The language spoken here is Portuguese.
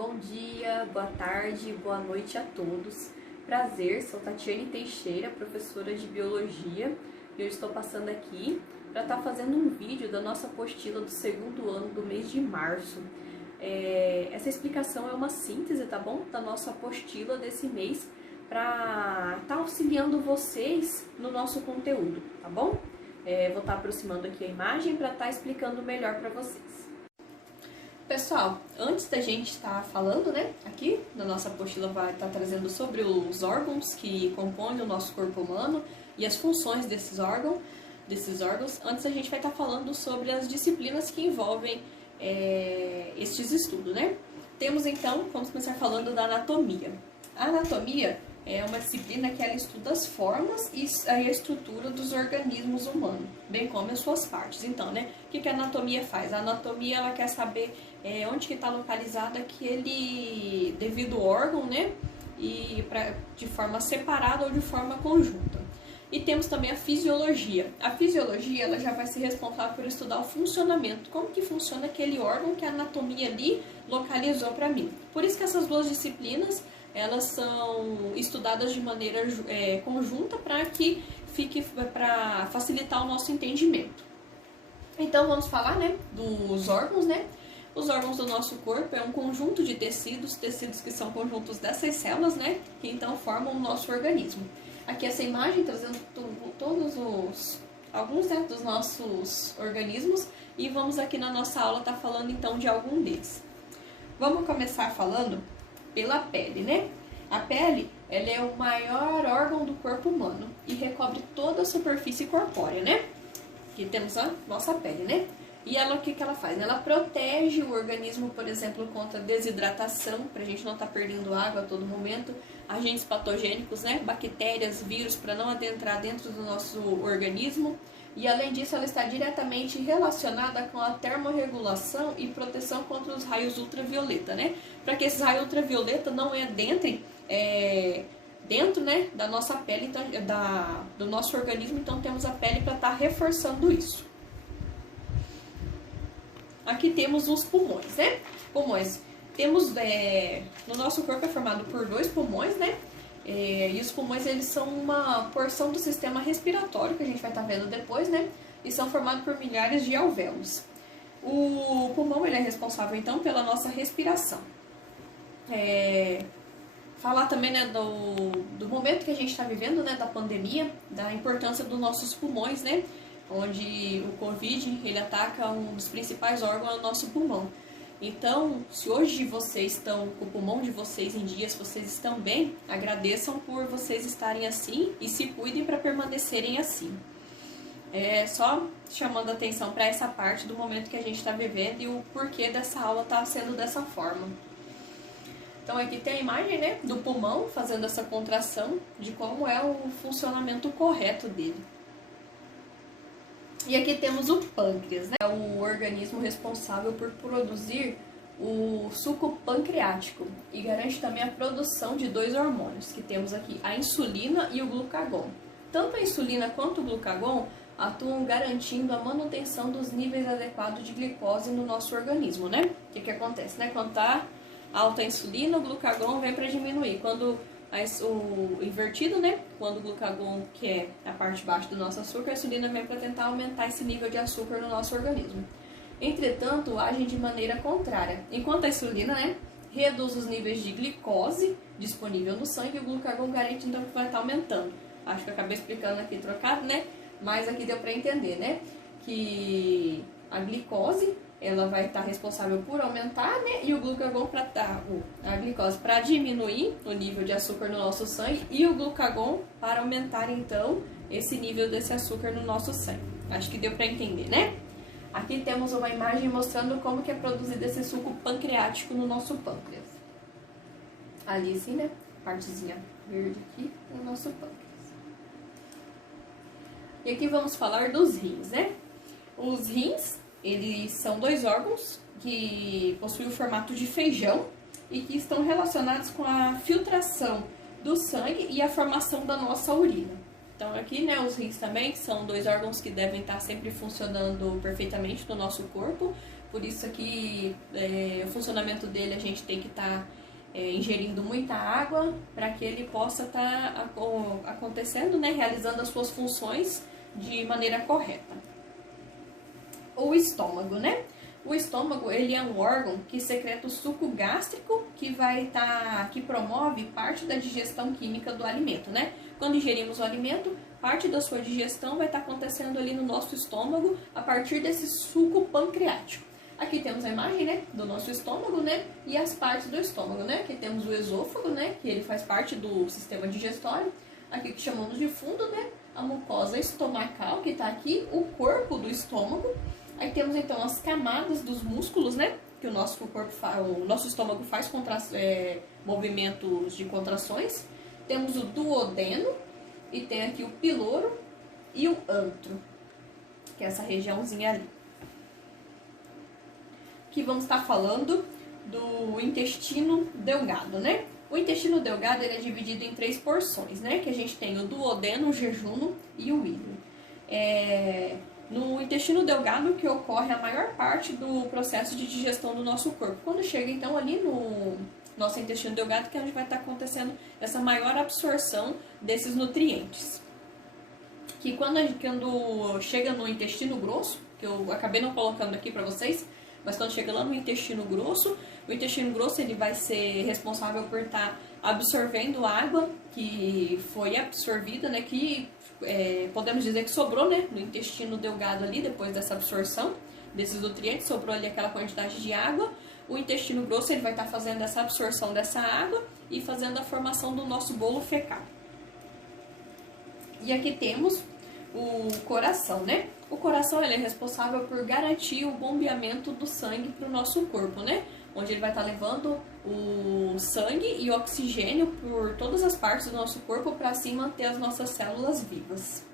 Bom dia, boa tarde, boa noite a todos. Prazer, sou Tatiane Teixeira, professora de Biologia, e eu estou passando aqui para estar fazendo um vídeo da nossa apostila do segundo ano do mês de março. Essa explicação é uma síntese, tá bom? Da nossa apostila desse mês, para estar auxiliando vocês no nosso conteúdo, tá bom? Vou estar aproximando aqui a imagem para estar explicando melhor para vocês. Pessoal, antes da gente estar falando, né, aqui na nossa apostila vai estar trazendo sobre os órgãos que compõem o nosso corpo humano e as funções desses órgãos. Antes a gente vai estar falando sobre as disciplinas que envolvem estes estudos, né? Temos então, vamos começar falando da anatomia. A anatomia é uma disciplina que ela estuda as formas e a estrutura dos organismos humanos, bem como as suas partes. Então, né, o que a anatomia faz? A anatomia ela quer saber onde que está localizado aquele devido órgão, né, e de forma separada ou de forma conjunta. E temos também a fisiologia. A fisiologia ela já vai ser responsável por estudar o funcionamento, como que funciona aquele órgão que a anatomia ali localizou para mim. Por isso que essas duas disciplinas elas são estudadas de maneira conjunta para facilitar o nosso entendimento. Então vamos falar, né, dos órgãos, né? Os órgãos do nosso corpo é um conjunto de tecidos que são conjuntos dessas células, né, que então formam o nosso organismo. Aqui essa imagem trazendo alguns dos nossos organismos e vamos aqui na nossa aula estar falando então de algum deles. Vamos começar falando pela pele, né? A pele, ela é o maior órgão do corpo humano e recobre toda a superfície corpórea, né? Aqui temos a nossa pele, né? E ela, o que ela faz? Ela protege o organismo, por exemplo, contra desidratação, para a gente não estar perdendo água a todo momento, agentes patogênicos, né? Bactérias, vírus, para não adentrar dentro do nosso organismo. E além disso, ela está diretamente relacionada com a termorregulação e proteção contra os raios ultravioleta, né? Para que esses raios ultravioleta não adentrem dentro, né, da nossa pele, então, do nosso organismo. Então temos a pele para estar reforçando isso. Aqui temos os pulmões, né? Pulmões. Temos, no nosso corpo é formado por 2 pulmões, né? E os pulmões, eles são uma porção do sistema respiratório, que a gente vai estar vendo depois, né? E são formados por milhares de alvéolos. O pulmão, ele é responsável, então, pela nossa respiração. Falar também, né, do momento que a gente está vivendo, né, da pandemia, da importância dos nossos pulmões, né? Onde o Covid, ele ataca um dos principais órgãos, o nosso pulmão. Então, se hoje vocês estão com o pulmão de vocês em dia, se vocês estão bem, agradeçam por vocês estarem assim e se cuidem para permanecerem assim. Só chamando a atenção para essa parte do momento que a gente está vivendo e o porquê dessa aula está sendo dessa forma. Então aqui tem a imagem, né, do pulmão fazendo essa contração, de como é o funcionamento correto dele. E aqui temos o pâncreas, né? É o organismo responsável por produzir o suco pancreático e garante também a produção de 2 hormônios, que temos aqui a insulina e o glucagon. Tanto a insulina quanto o glucagon atuam garantindo a manutenção dos níveis adequados de glicose no nosso organismo, né? O que acontece, né? Quando tá alta a insulina, o glucagon vem para diminuir. Quando o invertido, né? Quando o glucagon, que é a parte de baixo do nosso açúcar, a insulina vem para tentar aumentar esse nível de açúcar no nosso organismo. Entretanto, agem de maneira contrária. Enquanto a insulina, né, reduz os níveis de glicose disponível no sangue, o glucagon garante então que vai estar aumentando. Acho que eu acabei explicando aqui trocado, né? Mas aqui deu para entender, né? Que a glicose ela vai estar responsável por aumentar, né? E o glucagon a glicose para diminuir o nível de açúcar no nosso sangue e o glucagon para aumentar, então, esse nível desse açúcar no nosso sangue. Acho que deu para entender, né? Aqui temos uma imagem mostrando como que é produzido esse suco pancreático no nosso pâncreas. Ali, assim, né? Partezinha verde aqui no nosso pâncreas. E aqui vamos falar dos rins, né? Os rins, eles são 2 órgãos que possuem o formato de feijão e que estão relacionados com a filtração do sangue e a formação da nossa urina. Então aqui, né, os rins também são 2 órgãos que devem estar sempre funcionando perfeitamente no nosso corpo, por isso aqui o funcionamento dele a gente tem que estar ingerindo muita água para que ele possa estar acontecendo, né, realizando as suas funções de maneira correta. O estômago, né? O estômago, ele é um órgão que secreta o suco gástrico, que promove parte da digestão química do alimento, né? Quando ingerimos o alimento, parte da sua digestão vai estar acontecendo ali no nosso estômago a partir desse suco pancreático. Aqui temos a imagem, né, do nosso estômago, né, e as partes do estômago, né? Aqui temos o esôfago, né, que ele faz parte do sistema digestório. Aqui que chamamos de fundo, né, a mucosa estomacal, que está aqui, o corpo do estômago. Aí temos então as camadas dos músculos, né, que o nosso estômago faz movimentos de contrações. Temos o duodeno e tem aqui o piloro e o antro, que é essa regiãozinha ali. Aqui vamos estar falando do intestino delgado, né? O intestino delgado ele é dividido em 3 porções, né? Que a gente tem o duodeno, o jejuno e o íleo. No intestino delgado que ocorre a maior parte do processo de digestão do nosso corpo. Quando chega então ali no nosso intestino delgado, que é onde vai estar acontecendo essa maior absorção desses nutrientes. Que quando chega no intestino grosso, que eu acabei não colocando aqui para vocês, mas quando chega lá no intestino grosso, o intestino grosso ele vai ser responsável por estar absorvendo água que foi absorvida, né, que podemos dizer que sobrou, né, no intestino delgado ali, depois dessa absorção desses nutrientes, sobrou ali aquela quantidade de água. O intestino grosso ele vai estar fazendo essa absorção dessa água e fazendo a formação do nosso bolo fecal. E aqui temos o coração, né? O coração ele é responsável por garantir o bombeamento do sangue para o nosso corpo, né? Onde ele vai estar levando o sangue e o oxigênio por todas as partes do nosso corpo para assim manter as nossas células vivas.